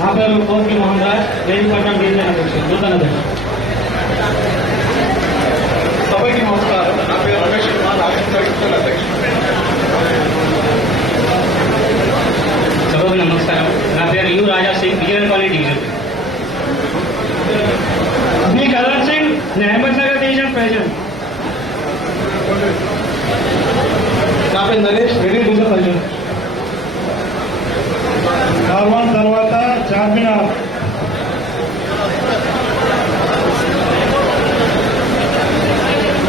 నా పేరు కోకి మోహన్ రాజ్, వేదికపట్నం డివిజన్ అధ్యక్షుడు, నూతన అధ్యక్షుడు. సభకి నమస్కారం. నా పేరు రమేష్ కుమార్, రాష్ట్ర అధ్యక్షుడు. సభకు నమస్కారం. నా పేరు U Raja Singh, Vizianagaram division. B कलर सिंह, अहमदनगर डिवीजन प्रेसिडेंट. నా పేరు నరేష్, రెడ్డి డివిజన్ ప్రెసిడెంట్. కార్వాన్ తర్వాత చార్మినార్.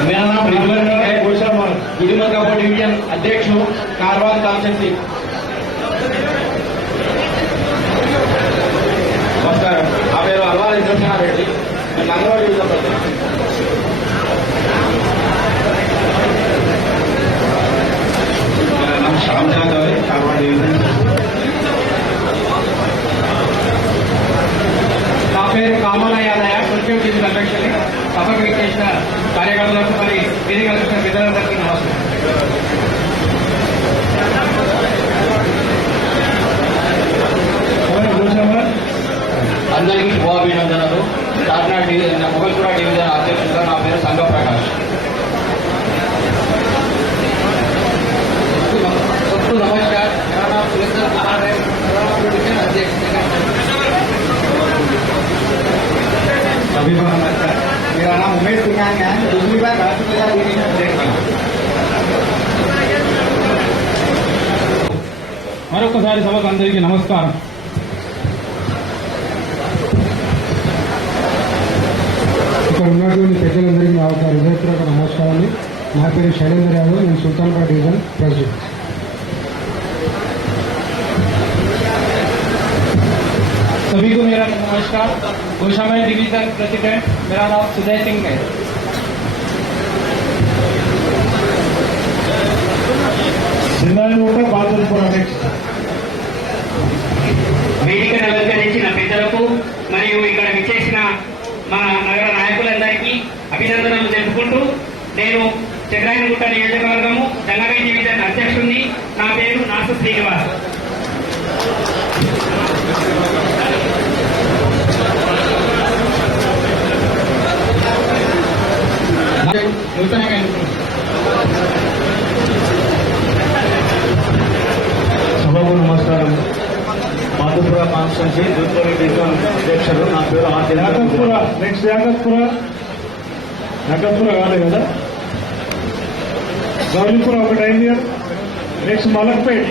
मेरा नाम रिजवान है, विजयनगर डिवीजन अध्यक्ष हूँ, कारवार कांचंती. नमस्कार. నా పేరు అల్వాల్ ఇంద్రసేనారెడ్డి, నేను అంగన్వాడీ డివిజన్ ప్రెసిడెంట్. मेरा नाम श्याम यादव है, कारवार डिवीजन. నా పేరు కామల యాదయ్య, కొంచెం డివిజన్ అధ్యక్షుని. సభకు విచ్చేసిన కార్యకర్తలకు మరి వేదిక కలిసిన పెద్దలందరికీ నమస్కారం. అందరికీ శుభాభినందనలు. కాకినాడ డివిజన్ మొగల్పూర డివిజన్ అధ్యక్షుడిగా నా పేరు సంఘ ప్రకాష్. सबको नमस्कार. मेरा नाम सुरेंद्र आर है, डिवीजन अध्यक्ष. सभी को नमस्कार. मेरा नाम उमेश सिंह है, दूसरी बार राष्ट्रपति डिवीजन अध्यक्ष. మరొకసారి సభకు అందరికీ నమస్కారం. ఇక్కడ ఉన్నటువంటి పెద్దలందరికీ నా ఒక హృదయపూర్వక నమస్కారాలు. నా పేరు శైలేంద్ర యాదవ్, నేను సుల్తాన్పూర్ డివిజన్ ప్రెసిడెంట్. सभी को मेरा नमस्कार. गोशामहल डिवीजन प्रेसिडेंट, मेरा नाम सुदय सिंह है. బాదల్పూర్ అధ్యక్ష. వేదికను అలంకరించిన పెద్దలకు మరియు ఇక్కడ విచ్చేసిన మన నగర నాయకులందరికీ అభినందనలు తెలుపుకుంటూ, నేను చంద్రాయనగుట్ట నియోజకవర్గము జంగారెడ్డి డివిజన్ అధ్యక్షుడిని. నా పేరు నాసు శ్రీనివాస్. నూతనంగా సభకు నమస్కారం. మాధుపుర కాన్స్టిట్యూన్సీ దూత్పూరి డివిజన్ అధ్యక్షుడు. నా పేరు యాగత్పుర. నెక్స్ట్ యాగత్పుర కాదు కదా, గౌలీపుర ఒకటి అయింది కదా. నెక్స్ట్ మలక్పేట్.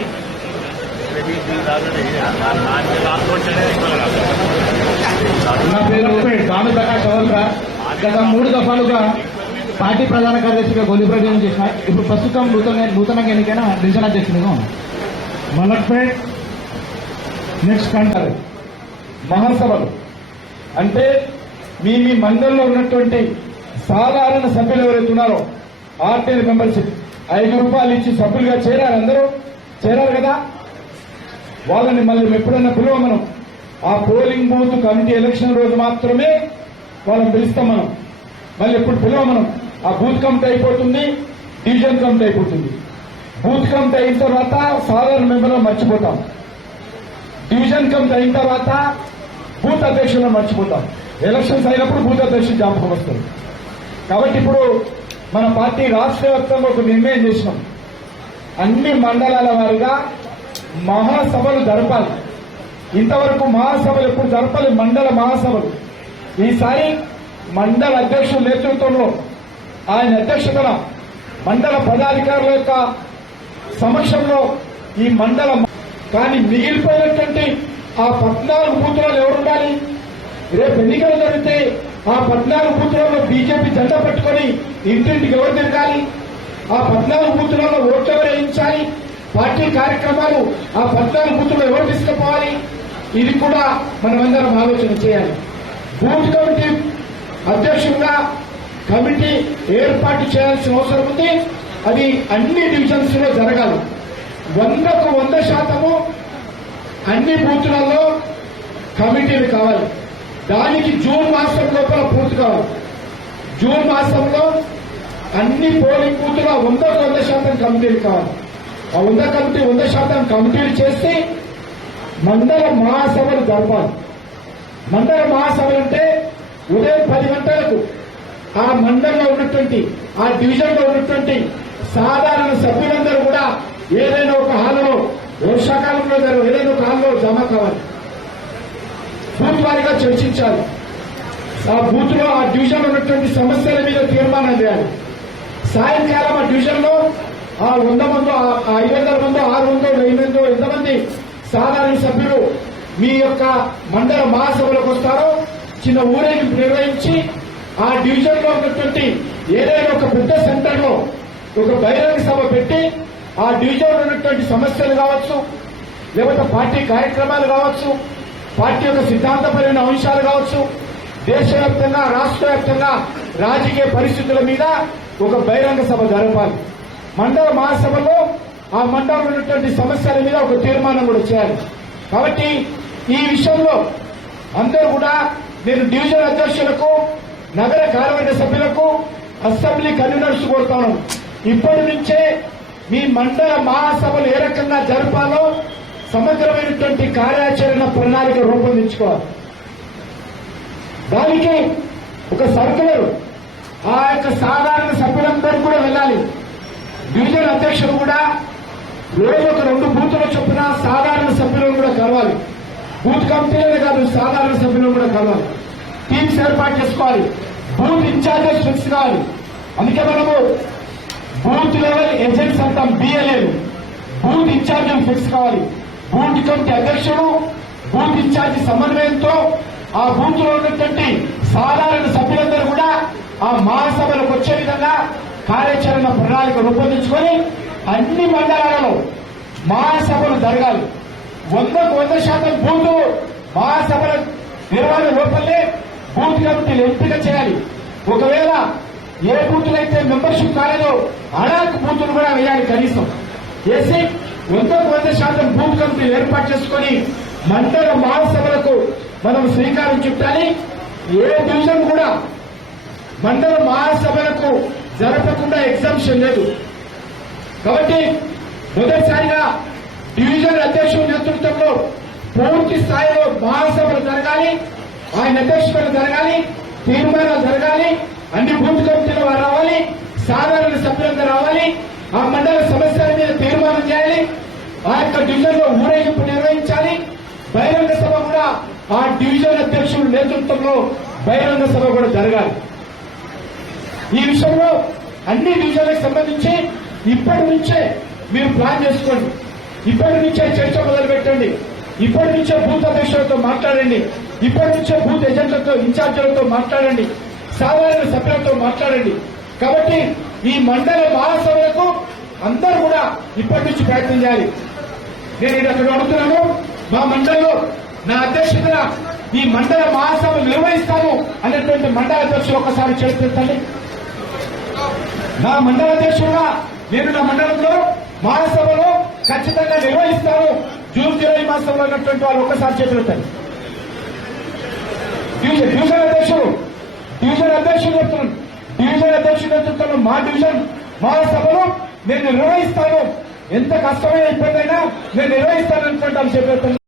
నా పేరు రాము ప్రకాష్ చౌల్రా. గత 3 దఫాలుగా పార్టీ ప్రధాన కార్యదర్శిగా గోలిప్రజం చేసిన. ఇప్పుడు ప్రస్తుతం నూతనంగా ఎన్నికైన డివిజన్ అధ్యక్షుడిగా ఉన్నాను. మలక్పేట్. నెక్స్ట్ కంటారు మహాసభలు అంటే మీ మండలంలో ఉన్నటువంటి సాధారణ సభ్యులు ఎవరైతే ఉన్నారో ఆర్టీఐ మెంబర్షిప్ ₹5 ఇచ్చి సభ్యులుగా చేరారు. అందరూ చేరారు కదా. వాళ్ళని మళ్ళీ ఎప్పుడైనా మనం ఆ పోలింగ్ బూత్ కమిటీ ఎలక్షన్ రోజు మాత్రమే వాళ్ళని పిలుస్తాం. మనం మళ్ళీ ఎప్పుడు మనం ఆ బూత్ కమిటీ అయిపోతుంది, డివిజన్ కమిటీ అయిపోతుంది. బూత్ కమిటీ అయిన తర్వాత సాధారణ మెంబర్లను మర్చిపోతాం. డివిజన్ కమిటీ అయిన తర్వాత బూత్ అధ్యక్షులను మర్చిపోతాం. ఎలక్షన్స్ అయినప్పుడు బూత్ అధ్యక్షులు జ్ఞాపకం వస్తారు. కాబట్టి ఇప్పుడు మన పార్టీ రాష్ట్ర వ్యాప్తంగా ఒక నిర్ణయం చేసినాం. అన్ని మండలాల వారిగా మహాసభలు జరపాలి. ఇంతవరకు మహాసభలు ఎప్పుడు జరపాలి, మండల మహాసభలు. ఈసారి మండల అధ్యక్షుల నేతృత్వంలో, ఆయన అధ్యక్షతన మండల పదాధికారుల యొక్క సమక్షంలో ఈ మండల. కానీ మిగిలిపోయినటువంటి ఆ 14 బూతులలో ఎవరుండాలి? రేపు ఎన్నికలు జరిగితే ఆ 14 బూతులలో బీజేపీ జెండా పెట్టుకుని ఇంటింటికి ఎవరు తిరగాలి? ఆ 14 బూతులలో ఓట్లు ఎవరు వేయించాలి? పార్టీ కార్యక్రమాలు ఆ 14 బూతుల్లో ఎవరు తీసుకుపోవాలి? ఇది కూడా మనమందరం ఆలోచన చేయాలి. బూత్ కమిటీ అధ్యక్షుడిగా కమిటీ ఏర్పాటు చేయాల్సిన అవసరం ఉంది. అది అన్ని డివిజన్స్ లో జరగాలి. 100% అన్ని బూతులలో కమిటీలు కావాలి. దానికి జూన్ మాసం లోపల పూర్తి కావాలి. జూన్ మాసంలో అన్ని పోలింగ్ బూతుల 100% కమిటీలు కావాలి. ఆ 100% కమిటీలు చేస్తే మండల మహాసభలు జరపాలి. మండల మహాసభలు అంటే ఉదయం 10 గంటలకు ఆ మండలంలో ఉన్నటువంటి ఆ డివిజన్ లో ఉన్నటువంటి సాధారణ సభ్యులందరూ కూడా ఏదైనా ఒక హాల్లో వర్షాకాలంలో ఏదైనా ఒక హాల్లో జమ కావాలి. బూత్ వారీగా చర్చించాలి. ఆ బూత్ లో ఆ డివిజన్ ఉన్నటువంటి సమస్యల మీద తీర్మానం చేయాలి. సాయంకాలం ఆ డివిజన్ లో ఆ 100 మందో 500 మందో 600 1000 మందో ఎంతమంది సాధారణ సభ్యులు మీ యొక్క మండల మహాసభలకు వస్తారో చిన్న ఊరేగింపు నిర్వహించి ఆ డివిజన్ లో ఉన్నటువంటి ఏదైనా ఒక పెద్ద సెంటర్ లో ఒక బహిరంగ సభ పెట్టి ఆ డివిజన్ లో ఉన్నటువంటి సమస్యలు కావచ్చు, లేకపోతే పార్టీ కార్యక్రమాలు కావచ్చు, పార్టీ యొక్క సిద్ధాంతపరమైన అంశాలు కావచ్చు, దేశవ్యాప్తంగా రాష్ట్ర వ్యాప్తంగా రాజకీయ పరిస్థితుల మీద ఒక బహిరంగ సభ జరపాలి. మండల మహాసభలో ఆ మండలంలో ఉన్నటువంటి సమస్యల మీద ఒక తీర్మానం కూడా చేయాలి. కాబట్టి ఈ విషయంలో అందరూ కూడా నేను డివిజన్ అధ్యక్షులకు, నగర కార్యవర్గ సభ్యులకు, అసెంబ్లీ కన్వీనర్స్ కోరుతాను, ఇప్పటి నుంచే మీ మండల మహాసభలు ఏ రకంగా జరపాలో సమగ్రమైనటువంటి కార్యాచరణ ప్రణాళిక రూపొందించుకోవాలి. దానికి ఒక సర్కులర్ ఆ యొక్క సాధారణ సభ్యులందరూ కూడా వెళ్ళాలి. డివిజన్ అధ్యక్షుడు కూడా రోజు ఒక 2 బూతుల చొప్పున సాధారణ సభ్యులను కూడా కలవాలి. బూత్ కమిటీలే కాదు, సాధారణ సభ్యులను కూడా కలవాలి. టీమ్స్ ఏర్పాటు చేసుకోవాలి. బూత్ ఇన్ఛార్జెస్ ఫిక్స్ కావాలి. అందుకే మనము బూత్ లెవెల్ ఏజెంట్స్ అంటాం, బిఎల్ఏలు. బూత్ ఇన్ఛార్జీలు ఫిక్స్ కావాలి. బూత్ కమిటీ అధ్యక్షుడు, బూత్ ఇన్ఛార్జి సమన్వయంతో ఆ బూత్ లో ఉన్నటువంటి సాధారణ సభ్యులందరూ కూడా ఆ మహాసభలకు వచ్చే విధంగా కార్యాచరణ ప్రణాళిక రూపొందించుకొని అన్ని మండలాలలో మహాసభలు జరగాలి. 100% బూత్ మహాసభల నిర్వహణ లోపలే బూత్ కమిటీలు ఎంపిక చేయాలి. ఒకవేళ ఏ బూతులు అయితే మెంబర్షిప్ కాలేదో అలాంటి బూతులు కూడా వేయాలి. కనీసం వేసి 100% బూత్ కమిటీలు ఏర్పాటు చేసుకుని మండల మహాసభలకు మనం శ్రీకారం చుట్టాలి. ఏ డివిజన్ కూడా మండల మహాసభలకు జరపకుండా ఎగ్జామ్షన్ లేదు. కాబట్టి మొదటిసారిగా డివిజన్ అధ్యక్షుల నేతృత్వంలో పూర్తి స్థాయిలో మహాసభలు జరగాలి. ఆయన అధ్యక్షతలు జరగాలి, తీర్మానాలు జరగాలి, అన్ని బూత్ కమిటీలు రావాలి, సాధారణ సభ్యులందరూ రావాలి, ఆ మండల సమస్యల మీద తీర్మానం చేయాలి, ఆ యొక్క డివిజన్ లో ఊరేగింపు నిర్వహించాలి. బహిరంగ సభ కూడా ఆ డివిజన్ అధ్యక్షుల నేతృత్వంలో బహిరంగ సభ కూడా జరగాలి. ఈ విషయంలో అన్ని డివిజన్లకు సంబంధించి ఇప్పటి నుంచే మీరు ప్లాన్ చేసుకోండి. ఇప్పటి నుంచే చర్చ మొదలు పెట్టండి. ఇప్పటి నుంచే బూత్ అధ్యక్షులతో మాట్లాడండి. ఇప్పటి నుంచే బూత్ ఏజెంట్లతో, ఇన్ఛార్జీలతో మాట్లాడండి. సాధారణ సభ్యులతో మాట్లాడండి. కాబట్టి ఈ మండల మహాసభలకు అందరూ కూడా ఇప్పటి నుంచి ప్రయత్నం చేయాలి. నేను ఇది అక్కడ అడుగుతున్నాను, మా మండలంలో నా అధ్యక్షతన ఈ మండల మహాసభలు నిర్వహిస్తాను అనేటువంటి మండల అధ్యక్షులు ఒక్కసారి చేస్తుంది. నా మండల అధ్యక్షుడుగా నేను నా మండలంలో మహాసభలో ఖచ్చితంగా నిర్వహిస్తాను జూన్ జూలై మాసంలో ఉన్నటువంటి వాళ్ళు ఒక్కసారి చేతులుతారు. డివిజన్ అధ్యక్షుడు చెప్తున్నాను, డివిజన్ అధ్యక్షుడు నేతృత్వంలో మా డివిజన్ మహాసభలో నేను నిర్వహిస్తాను. ఎంత కష్టమైన ఇబ్బంది అయినా నేను నిర్వహిస్తాననుకుంటాను చెప్పేస్తాను.